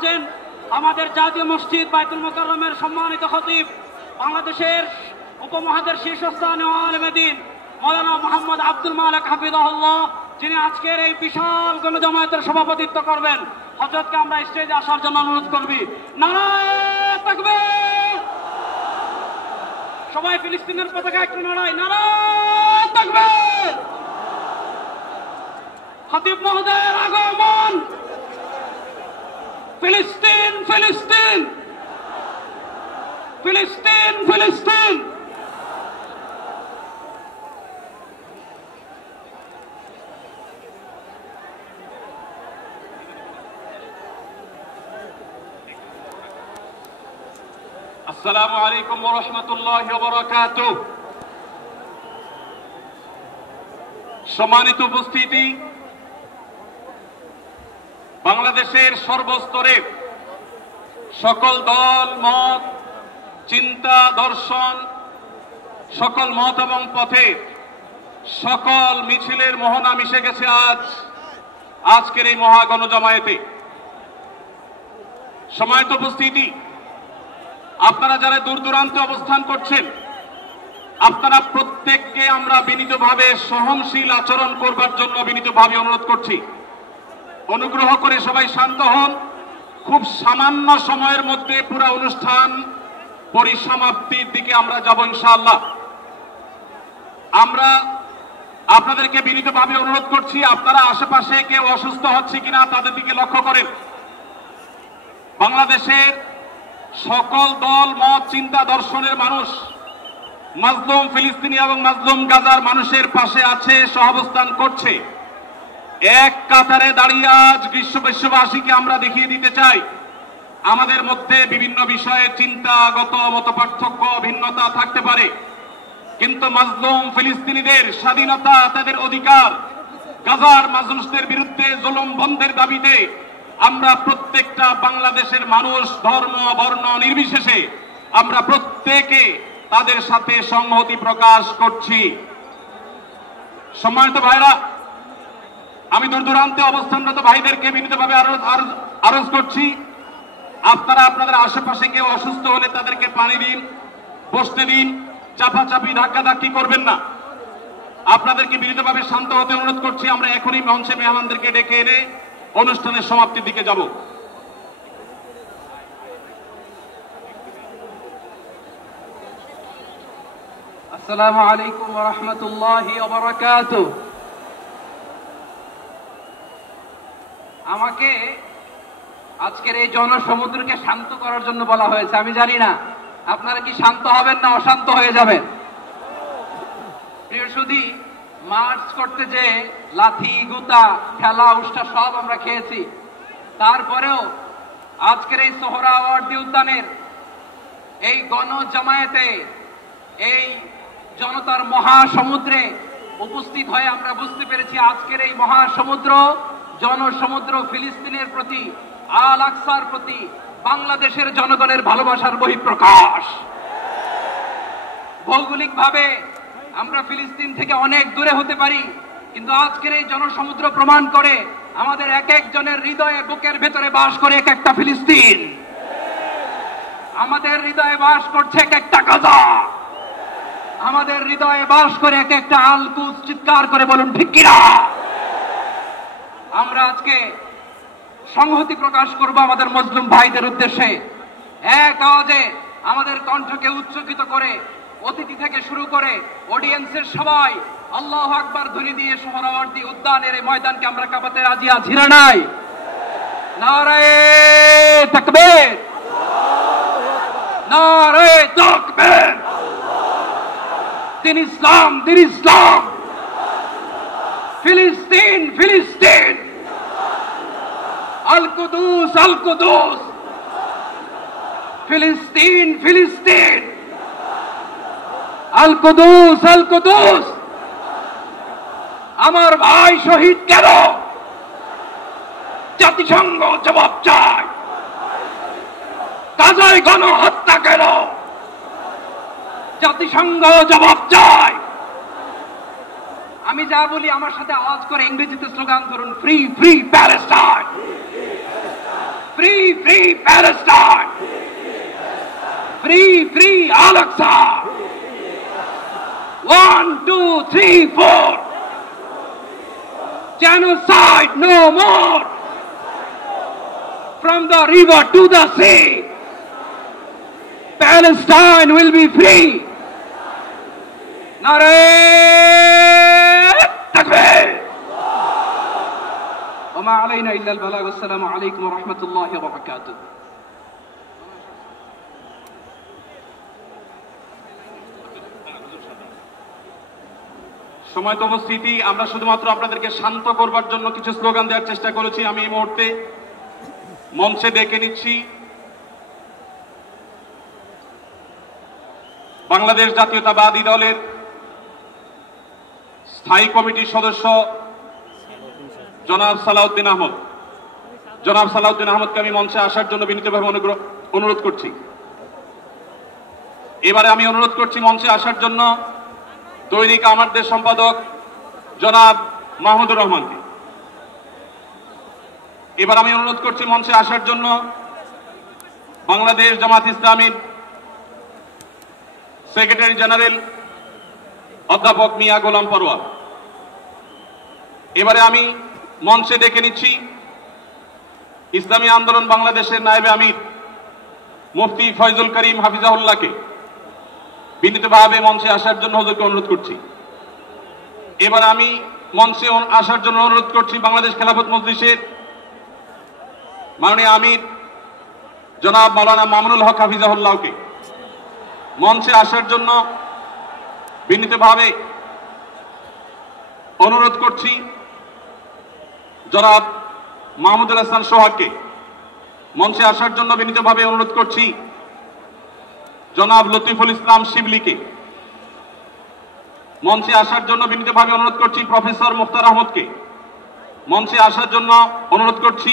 আসছেন আমাদের জাতীয় মসজিদ বাইতুল মোকাররমের সম্মানিত খতিব, বাংলাদেশের উপমহাদেশের শীর্ষস্থানীয় আলেমে দ্বীন মাওলানা মোহাম্মদ আব্দুল মালেক হাফিজাহুল্লাহ, যিনি আজকের এই বিশাল গণজামায়াতের সভাপতিত্ব করবেন। হযরতকে আমরা স্টেজে আসার জন্য অনুরোধ করবি। নারায়ে তাকবীর! সবাই ফিলিস্তিনের পতাকা একটু নাড়াই। নারায়ে তাকবীর! খতিব মহোদয়ের আগমন। ফিলিস্তিন ফিলিস্তিন ফিলিস্তিন ফিলিস্তিন। আসসালামু আলাইকুম ওয়া রাহমাতুল্লাহি ওয়া বারাকাতুহু। সম্মানিত উপস্থিতি, বাংলাদেশের সর্বস্তরে সকল দল মত, চিন্তা, দর্শন, সকল মত এবং পথে সকল মিছিলের মোহনা মিশে গেছে আজকের এই মহা গণজামায়াতে। সম্মানিত উপস্থিতি, আপনারা যারা দূর দূরান্তে অবস্থান করছেন, আপনারা প্রত্যেককে আমরা বিনীতভাবে সহনশীল আচরণ করবার জন্য বিনীতভাবে অনুরোধ করছি। অনুগ্রহ করে সবাই শান্ত হন। খুব সামান্য সময়ের মধ্যে পুরো অনুষ্ঠান পরিসমাপ্তির দিকে আমরা যাব ইনশাআল্লাহ। আমরা আপনাদেরকে বিনীতভাবে অনুরোধ করছি, আপনারা আশেপাশে কেউ অসুস্থ হচ্ছে কিনা তাদের দিকে লক্ষ্য করেন। বাংলাদেশের সকল দল মত, চিন্তা, দর্শনের মানুষ মাজলুম ফিলিস্তিনি এবং মাজলুম গাজার মানুষের পাশে আছে, সহাবস্থান করছে। এক কাতারে দাঁড়িয়ে আজ বিশ্ববাসীকে আমরা দেখিয়ে দিতে চাই, আমাদের মধ্যে বিভিন্ন বিষয়ে চিন্তাগত মত পার্থক্য, ভিন্নতা থাকতে পারে, কিন্তু মাজলুম ফিলিস্তিনিদের স্বাধীনতা, তাদের অধিকার, গাজার মানুষদের বিরুদ্ধে জুলুম বন্ধের দাবিতে আমরা প্রত্যেকটা বাংলাদেশের মানুষ ধর্ম বর্ণ নির্বিশেষে আমরা প্রত্যেকে তাদের সাথে সংহতি প্রকাশ করছি। সম্মানিত ভাইরা, আমি দূর দূরান্তে অবস্থানরত ভাইদেরকে বিনীতভাবে আরজ করছি, আপনারা আপনাদের আশেপাশে কেউ অসুস্থ হলে তাদেরকে পানি দিন, বসতে দিন, চাপাচাপি ধাক্কাধাক্কি করবেন না। আপনাদেরকে বিনীতভাবে শান্ত হতে অনুরোধ করছি। আমরা এখনই মঞ্চে মেহমানদেরকে ডেকে এনে অনুষ্ঠানের সমাপ্তির দিকে যাব। আসসালামু আলাইকুম ওয়া রাহমাতুল্লাহি ওয়া বারাকাতুহু। আমাকে আজকের এই জনসমুদ্রকে শান্ত করার জন্য বলা হয়েছে। আমি জানি না আপনারা কি শান্ত হবেন না অশান্ত হয়ে যাবেন। প্রিয় সুধী, মার্চ করতে যে লাথি, গুতা, ঠেলা, উষ্টা সব আমরা খেয়েছি, তারপরেও আজকের এই সোহরাওয়ার্দী উদ্যানের এই গণজামায়াতে, এই জনতার মহাসমুদ্রে উপস্থিত হয়ে আমরা বুঝতে পেরেছি আজকের এই মহাসমুদ্র, জনসমুদ্র ফিলিস্তিনের প্রতি, আল আকসার প্রতি বাংলাদেশের জনগণের ভালোবাসার বহিঃপ্রকাশ। ভৌগোলিকভাবে আমরা ফিলিস্তিন থেকে অনেক দূরে হতে পারি, কিন্তু আজকের এই জনসমুদ্র প্রমাণ করে আমাদের এক একজনের হৃদয়ে, বুকের ভেতরে বাস করে এক একটা ফিলিস্তিন। আমাদের হৃদয়ে বাস করছে এক একটা গাজা। আমাদের হৃদয়ে বাস করে এক একটা আল কুদস। চিৎকার করে বলুন ঠিক কিনা? আমরা আজকে সংহতি প্রকাশ করব আমাদের মুসলিম ভাইদের উদ্দেশ্যে। এক আওয়াজে আমাদের কণ্ঠকে উচ্চকিত করে অতিথি থেকে শুরু করে অডিয়েন্সের সবাই আল্লাহু আকবার ধ্বনি দিয়ে সোহরাওয়ার্দী উদ্যানের এই ময়দানকে আমরা কাঁপাতে রাজি আছি না নাই? নারায়ে তাকবীর, নারায়ে তাকবীর। দিন ইসলাম, দিন ইসলাম। ফিলিস্তিন, ফিলিস্তিন। আল কুদুস, আল কুদুস। ফিলিস্তিন, ফিলিস্তিন। আল কুদুস, আল কুদুস। আমার ভাই শহীদ কেন? জাতিসংঘ জবাব চায়। গাজায় গণহত্যা কেন? জাতিসংঘ জবাব চায়। আমি যা বলি আমার সাথে আওয়াজ করে ইংরেজিতে স্লোগান করুন, free free Palestine, Free, free Palestine! Free, free Al-Aqsa! 1, 2, 3, 4! Genocide no more! From the river to the sea, Palestine will be free! Nareh Takbir! وما علينا إلا البلاغ والسلام عليكم ورحمة الله وبركاته. সময়ত উপস্থিতি, আমরা শুধুমাত্র আপনাদেরকে শান্ত করবার জন্য কিছু স্লোগান দেওয়ার চেষ্টা করেছি। আমি এই মুহূর্তে মঞ্চে ডেকে নিচ্ছি বাংলাদেশ জাতীয়তাবাদী দলের স্থায়ী কমিটির সদস্য জনাব সালাউদ্দিন আহমদ। জনাব সালাউদ্দিন আহমদকে আমি মঞ্চে আসার জন্য বিনীতভাবে অনুরোধ করছি। এবারে আমি অনুরোধ করছি মঞ্চে আসার জন্য দৈনিক আমার দেশ সম্পাদক জনাব মাহমুদুর রহমানকে। এবার আমি অনুরোধ করছি মঞ্চে আসার জন্য বাংলাদেশ জামাত ইসলামীর সেক্রেটারি জেনারেল অধ্যাপক মিয়া গোলাম পরোয়ার। এবারে আমি মঞ্চে ডেকে নিচ্ছি ইসলামী আন্দোলন বাংলাদেশের নায়েবে আমির মুফতি ফয়জুল করিম হাফিজাহুল্লাহকে বিনীতভাবে মঞ্চে আসার জন্য হুজুরকে অনুরোধ করছি। এবার আমি মঞ্চে আসার জন্য অনুরোধ করছি বাংলাদেশ খেলাফত মজলিসের মাননীয় আমির জনাব মাওলানা মামুনুল হক হাফিজাহুল্লাহকে মঞ্চে আসার জন্য বিনীতভাবে অনুরোধ করছি। জনাব মাহমুদুল হাসান সোহাগকে মঞ্চে আসার জন্য বিনীতভাবে অনুরোধ করছি। জনাব লতিফুল ইসলাম শিবলিকে মঞ্চে আসার জন্য বিনীতভাবে অনুরোধ করছি। প্রফেসর মুখতার আহমদকে মঞ্চে আসার জন্য অনুরোধ করছি।